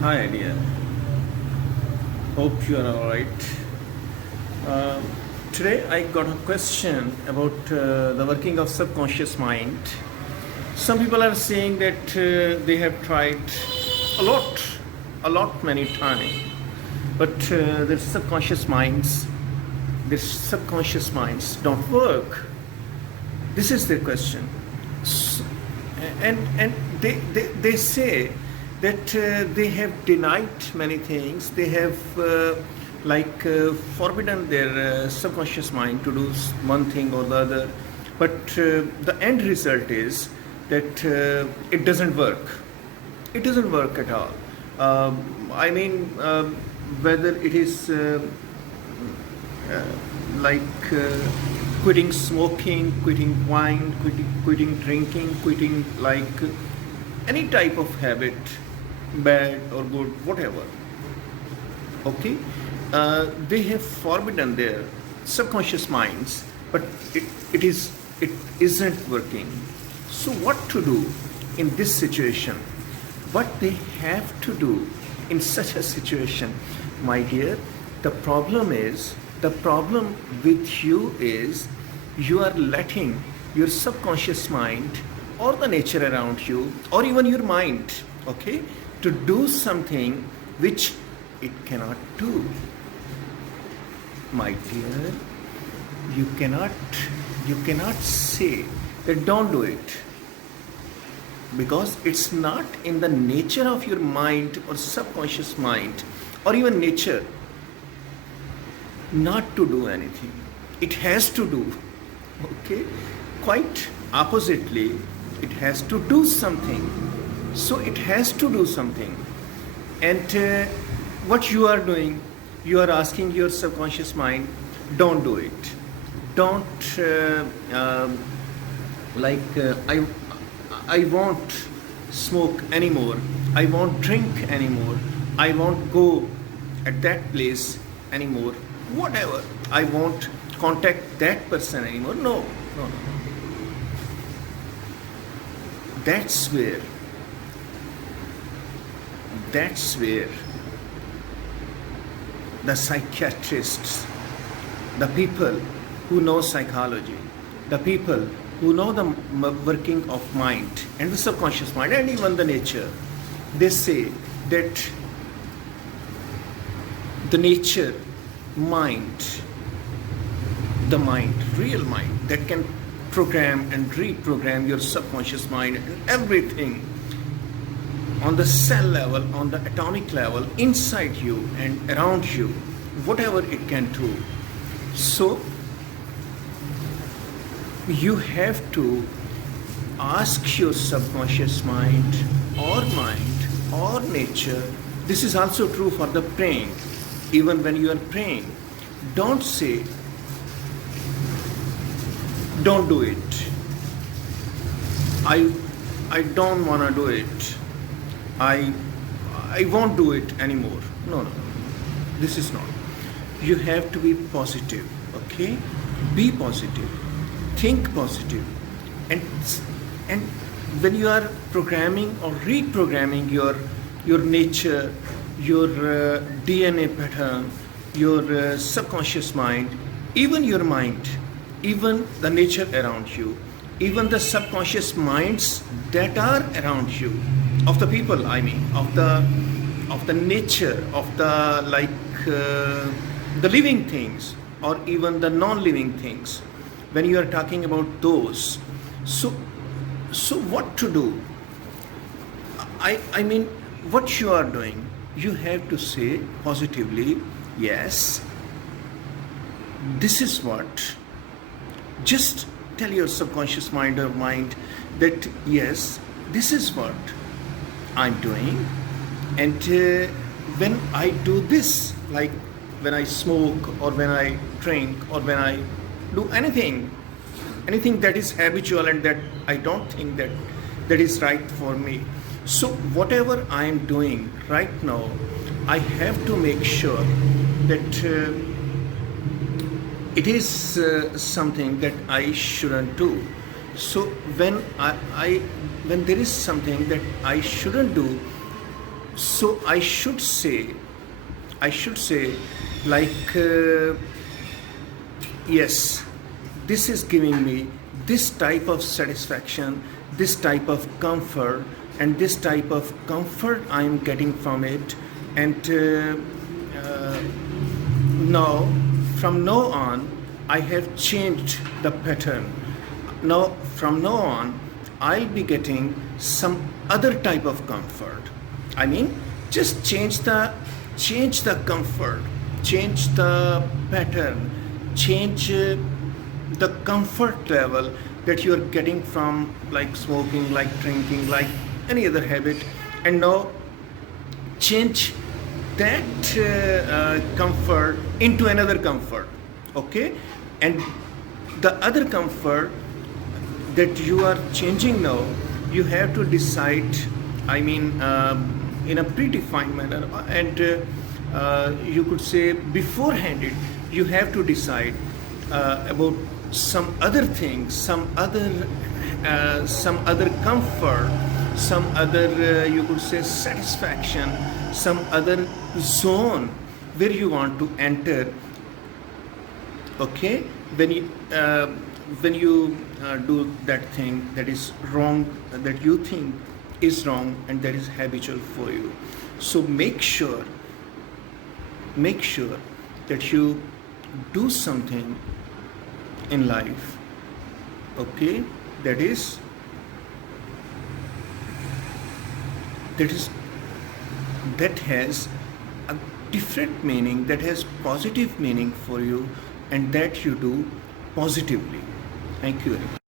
Hi, dear. Hope you are all right. Uh, Today, I got a question about the working of subconscious mind. Some people are saying that they have tried a lot, many times, but their subconscious minds don't work. This is their question. S- and they say that they have denied many things. They have forbidden their subconscious mind to do one thing or the other, but the end result is that it doesn't work. It doesn't work at all. I mean, whether it is uh, like quitting smoking, quitting wine, quitting drinking, quitting any type of habit, bad or good, whatever. Okay, they have forbidden their subconscious minds, but it isn't working. So what to do in this situation? What they have to do in such a situation, my dear? The problem with you is you are letting your subconscious mind or the nature around you or even your mind, okay, to do something which it cannot do. My dear, you cannot say that don't do it, because it's not in the nature of your mind or subconscious mind or even nature not to do anything. It has to do, okay? Quite oppositely, it has to do something. So it has to do something. And what you are doing, you are asking your subconscious mind, don't do it. Don't I won't smoke anymore. I won't drink anymore. I won't go at that place anymore. Whatever. I won't contact that person anymore. No, no, no. That's where that's where the psychiatrists, the people who know psychology, the people who know the working of mind and the subconscious mind and even the nature, they say that the nature, mind, the mind, real mind that can program and reprogram your subconscious mind and everything on the cell level, on the atomic level, inside you and around you, whatever it can do. So you have to ask your subconscious mind or nature. This is also true for the praying. Even when you are praying, don't say, don't do it. I don't want to do it. I won't do it anymore. No, no. This is not. You have to be positive, okay? Be positive. Think positive. And when you are programming or reprogramming your nature, your DNA pattern, your subconscious mind, even your mind, even the nature around you, even the subconscious minds that are around you, of the people, I mean, of the nature, of the living things or even the non-living things. When you are talking about those, so what to do? I mean, what you are doing, you have to say positively, yes, this is what. Just tell your subconscious mind or mind that yes, this is what I'm doing, and when I do this, like when I smoke or when I drink or when I do anything that is habitual and that I don't think that is right for me. So whatever I am doing right now, I have to make sure that it is something that I shouldn't do. So when when there is something that I shouldn't do, So I should say like yes, this is giving me this type of satisfaction, this type of comfort, and this type of comfort I am getting from it. And now, from now on, I have changed the pattern. Now, from now on, I'll be getting some other type of comfort. I mean, just change the comfort, change the pattern, change the comfort level that you are getting from like smoking, like drinking, like any other habit, and now change that comfort into another comfort. Okay, and the other comfort that you are changing now, you have to decide, I mean, in a predefined manner, and you could say beforehand it, you have to decide about some other things, some other comfort, some other you could say satisfaction, some other zone where you want to enter. Okay, when you do that thing that is wrong, that you think is wrong, and that is habitual for you. So make sure that you do something in life, okay, that is that has a different meaning, that has positive meaning for you, and that you do positively. Thank you very much.